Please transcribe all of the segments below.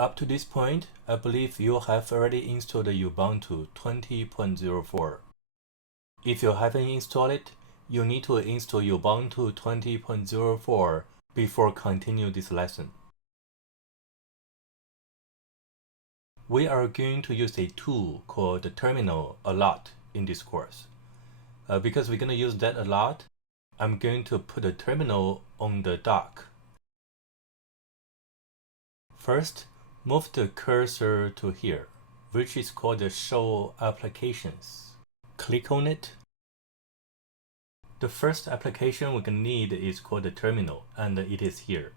Up to this point, I believe you have already installed Ubuntu 20.04. If you haven't installed it, you need to install Ubuntu 20.04 before continue this lesson. We are going to use a tool called the terminal a lot in this course. Because we're going to use that a lot, I'm going to put the terminal on the dock. First, move the cursor to here, which is called the Show Applications. Click on it. The first application we're going to need is called the terminal, and it is here.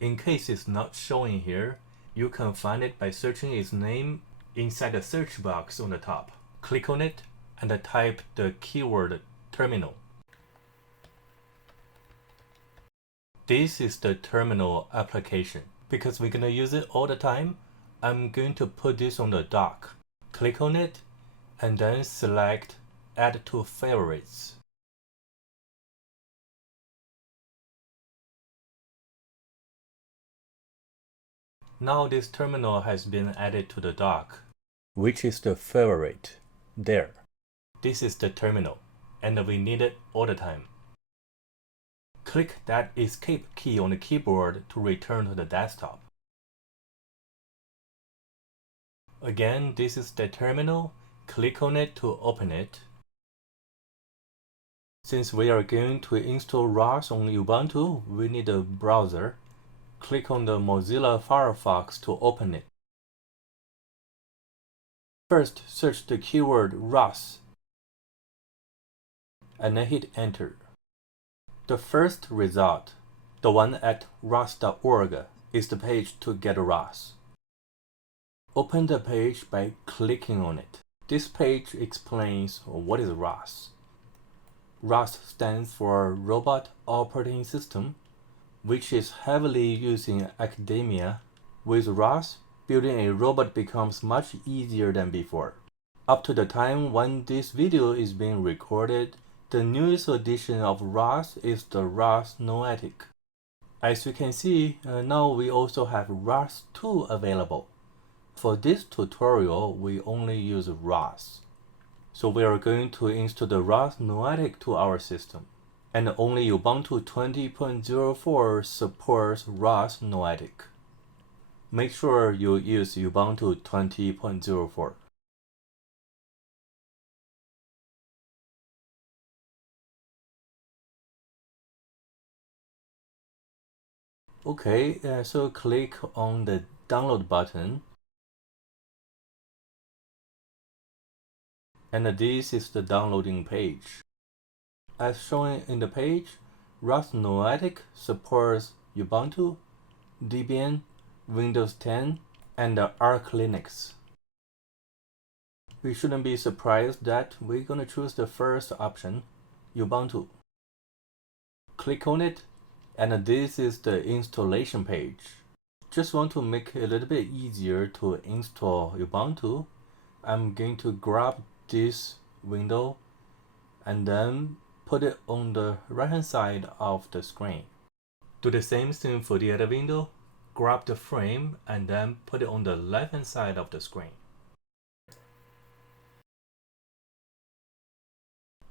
In case it's not showing here, you can find it by searching its name inside the search box on the top. Click on it and type the keyword terminal. This is the terminal application. Because we're going to use it all the time, I'm going to put this on the dock. Click on it and then select Add to Favorites. Now this terminal has been added to the dock, which is the favorite. There. This is the terminal, and we need it all the time. Click that Escape key on the keyboard to return to the desktop. Again, this is the terminal. Click on it to open it. Since we are going to install ROS on Ubuntu, we need a browser. Click on the Mozilla Firefox to open it. First, search the keyword ROS and then hit Enter. The first result, the one at ros.org, is the page to get ROS. Open the page by clicking on it. This page explains what is ROS. ROS stands for Robot Operating System, which is heavily used in academia. With ROS, building a robot becomes much easier than before. Up to the time when this video is being recorded, the newest edition of ROS is the ROS Noetic. As you can see, now we also have ROS 2 available. For this tutorial, we only use ROS. So we are going to install the ROS Noetic to our system. And only Ubuntu 20.04 supports ROS Noetic. Make sure you use Ubuntu 20.04. Okay, so click on the download button. And this is the downloading page. As shown in the page, ROS Noetic supports Ubuntu, Debian, Windows 10, and Arch Linux. We shouldn't be surprised that we're going to choose the first option, Ubuntu. Click on it, and this is the installation page. Just want to make it a little bit easier to install Ubuntu. I'm going to grab this window and then put it on the right hand side of the screen. Do the same thing for the other window. Grab the frame and then put it on the left hand side of the screen.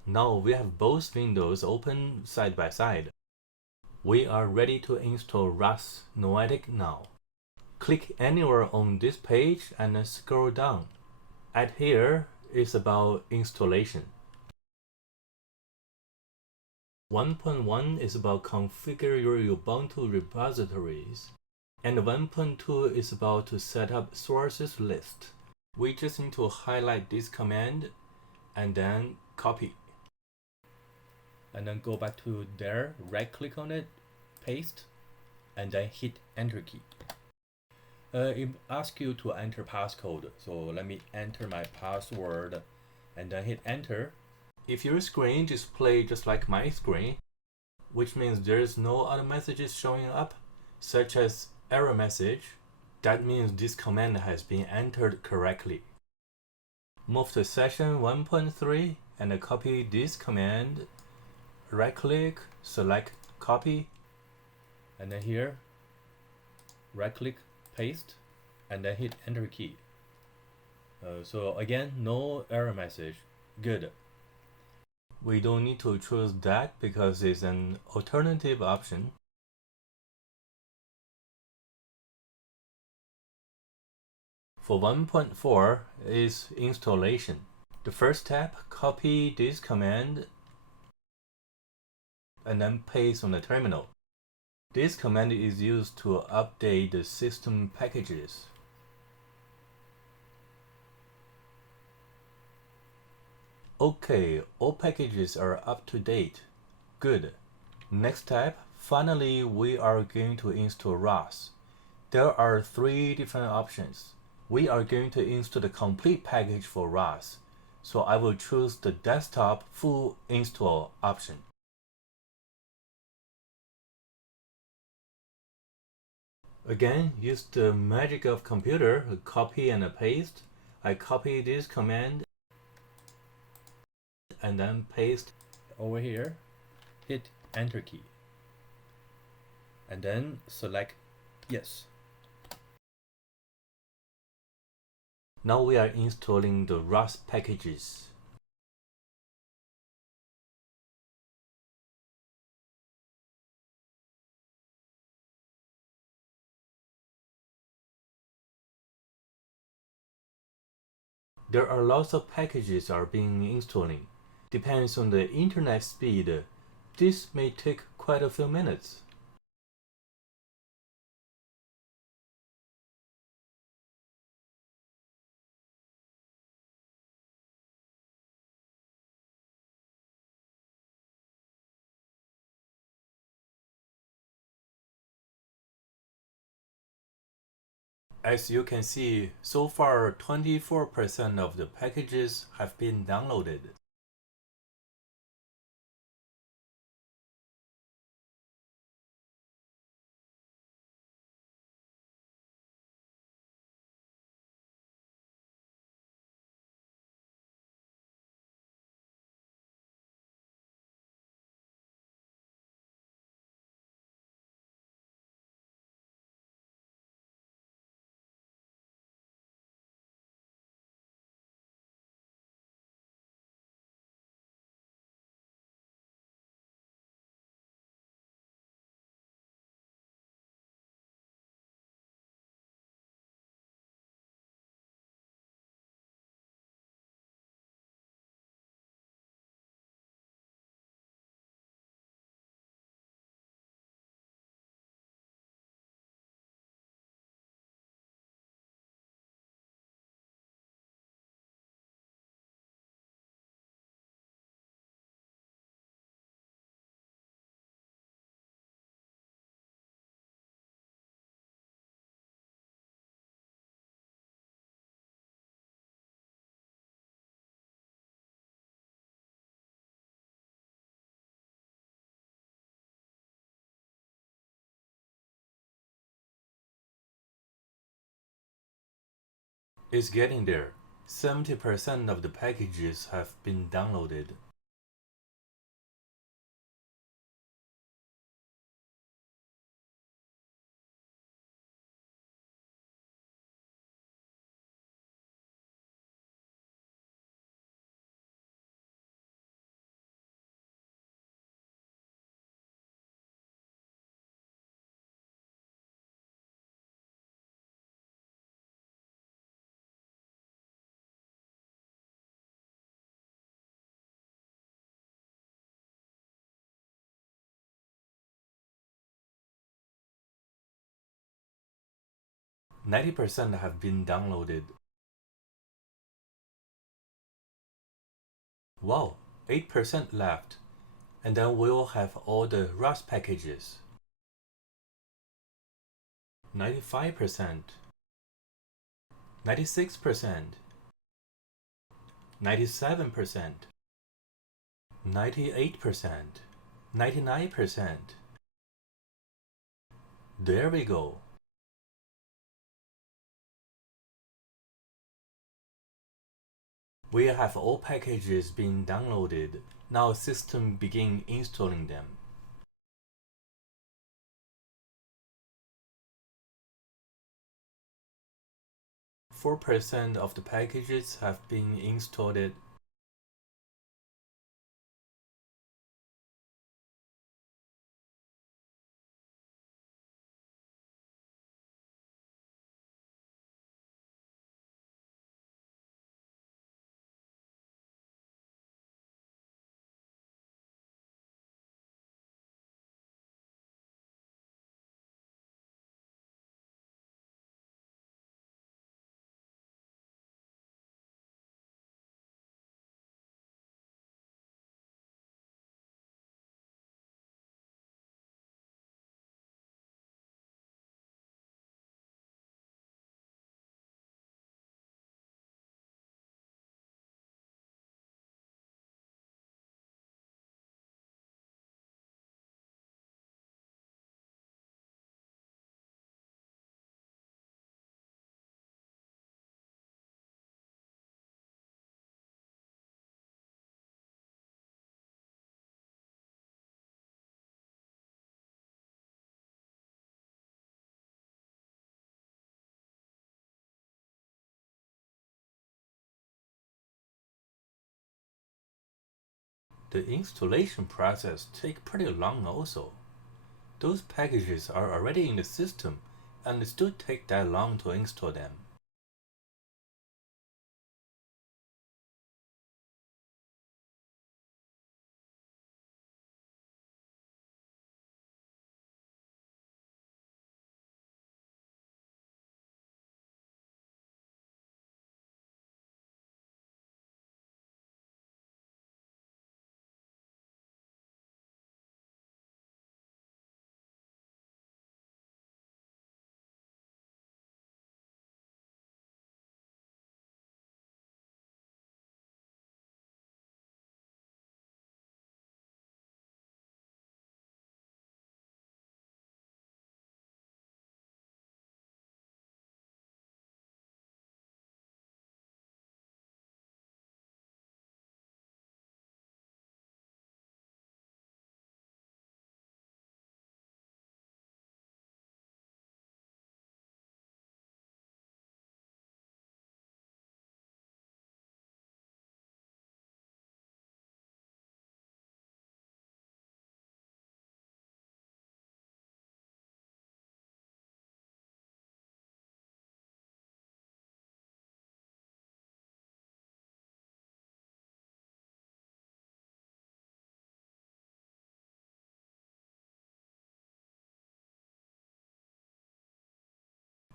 Now we have both windows open side by side. We are ready to install ROS Noetic now. Click anywhere on this page and scroll down. At here is about installation. 1.1 is about configure your Ubuntu repositories, and 1.2 is about to set up sources list. We just need to highlight this command and then copy. And then go back to there, right click on it, paste, and then hit Enter key. It asks you to enter passcode, so let me enter my password and then hit Enter. If your screen displays just like my screen, which means there's no other messages showing up, such as error message, that means this command has been entered correctly. Move to session 1.3 and copy this command. Right click, select copy, and then here, right click, paste, and then hit enter key. So again, no error message. Good. We don't need to choose that because it's an alternative option. For 1.4 is installation. The first step, copy this command and then paste on the terminal. This command is used to update the system packages. Okay, all packages are up to date. Good. Next step, finally we are going to install ROS. There are 3 different options. We are going to install the complete package for ROS, so I will choose the desktop full install option. Again, use the magic of computer, copy and paste. I copy this command and then paste over here, hit enter key, and then select yes. Now we are installing the ROS packages. There are lots of packages are being installing. Depends on the internet speed. This may take quite a few minutes. As you can see, so far 24% of the packages have been downloaded. It's getting there. 70% of the packages have been downloaded. %90 have been downloaded. Wow, 8% left. And then we'll have all the ROS packages. 95%, 96%, 97%, 98%, 99%. There we go. We have all packages being downloaded. Now system begin installing them. 84% of the packages have been installed. The installation process takes pretty long also. Those packages are already in the system and it still take that long to install them.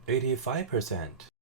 %85.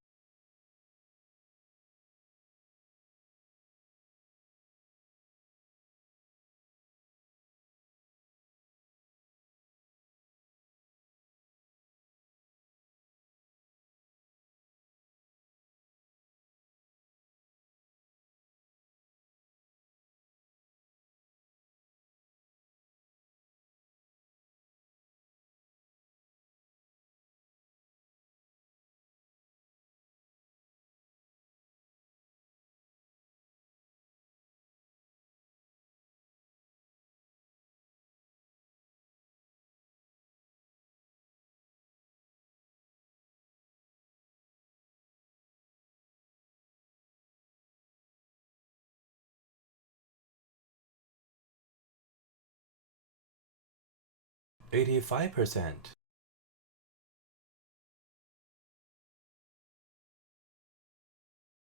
%85.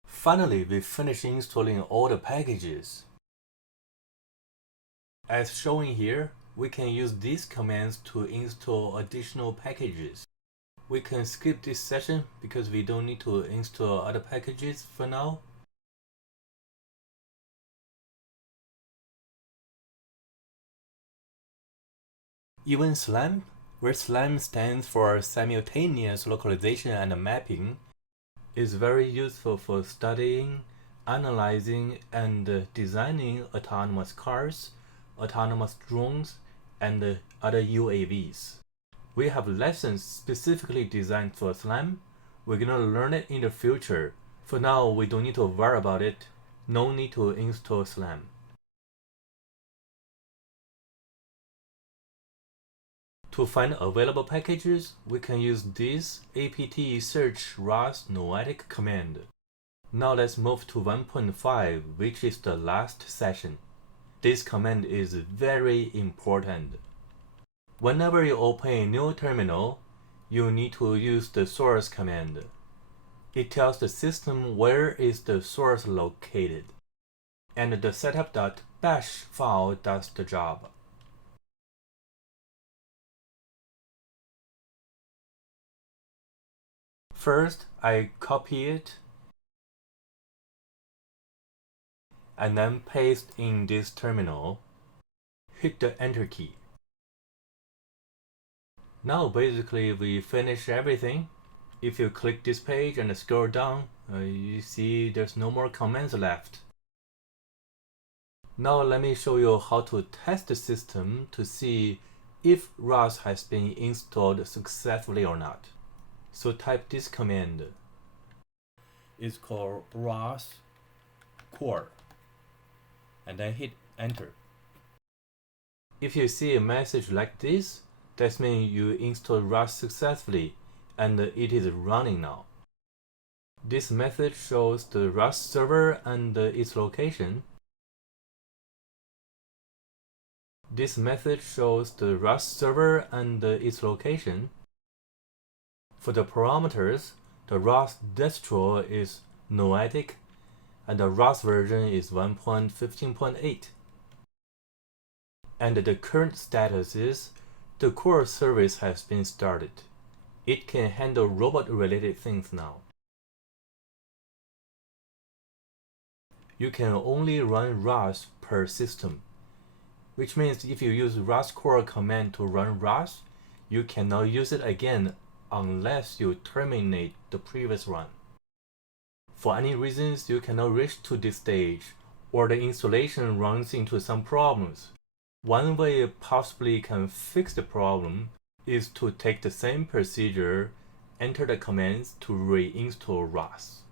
Finally, we finish installing all the packages. As shown here, we can use these commands to install additional packages. We can skip this session because we don't need to install other packages for now. Even SLAM, where SLAM stands for simultaneous localization and mapping, is very useful for studying, analyzing, and designing autonomous cars, autonomous drones, and other UAVs. We have lessons specifically designed for SLAM. We're gonna learn it in the future. For now, we don't need to worry about it. No need to install SLAM. To find available packages, we can use this apt search ROS Noetic command. Now let's move to 1.5, which is the last session. This command is very important. Whenever you open a new terminal, you need to use the source command. It tells the system where is the source located, and the setup.bash file does the job. First, I copy it and then paste in this terminal. Hit the Enter key. Now basically we finish everything. If you click this page and scroll down, you see there's no more commands left. Now let me show you how to test the system to see if ROS has been installed successfully or not. So type this command. It's called ROS core, and then hit Enter. If you see a message like this, that means you installed ROS successfully and it is running now. This method shows the ROS server and its location. This method shows the ROS server and its location. For the parameters, the ROS distro is Noetic and the ROS version is 1.15.8. And the current status is the core service has been started. It can handle robot-related things now. You can only run ROS per system, which means if you use ROS core command to run ROS, you cannot use it again unless you terminate the previous run. For any reasons you cannot reach to this stage, or the installation runs into some problems, one way you possibly can fix the problem is to take the same procedure, enter the commands to reinstall ROS.